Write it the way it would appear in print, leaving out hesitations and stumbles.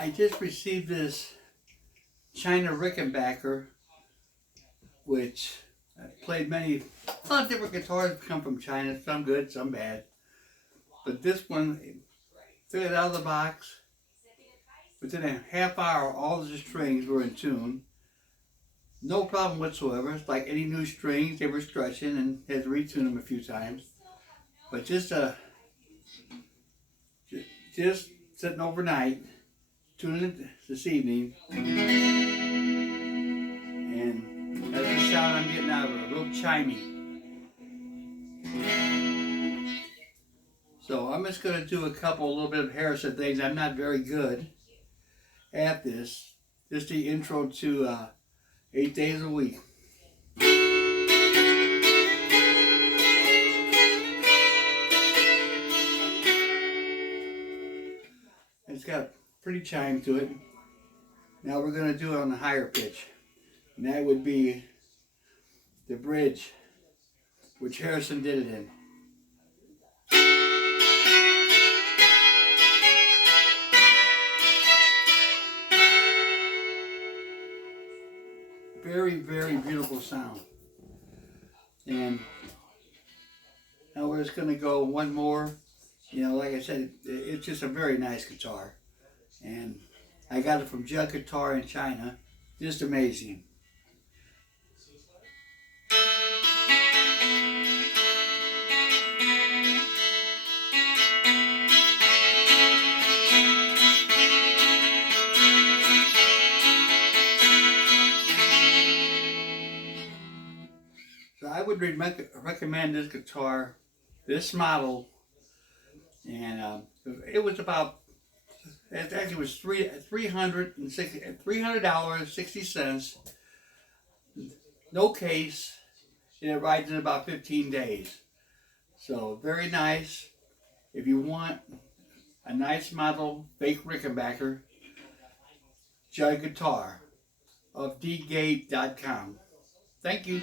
I just received this China Rickenbacker, which I played a lot of different guitars come from China, some good, some bad. But this one, took it out of the box. Within a half hour, all the strings were in tune. No problem whatsoever. It's like any new strings, they were stretching and had to retune them a few times. But just sitting overnight, tuning it this evening, and that's the sound I'm getting out of it, a little chimey. So I'm just going to do a little bit of Harrison things. I'm not very good at this. Just the intro to 8 days a week. It's got a pretty chime to it. Now we're going to do it on a higher pitch. And that would be the bridge, which Harrison did it in. Very, very beautiful sound. And now we're just going to go one more. You know, like I said, it's just a very nice guitar. And I got it from Jug Guitar in China. Just amazing. So I would recommend this guitar, this model, and it was about, it actually was $300.60. No case, and it rides in about 15 days. So very nice. If you want a nice model, fake Rickenbacker, Jug Guitar of dgate.com. Thank you.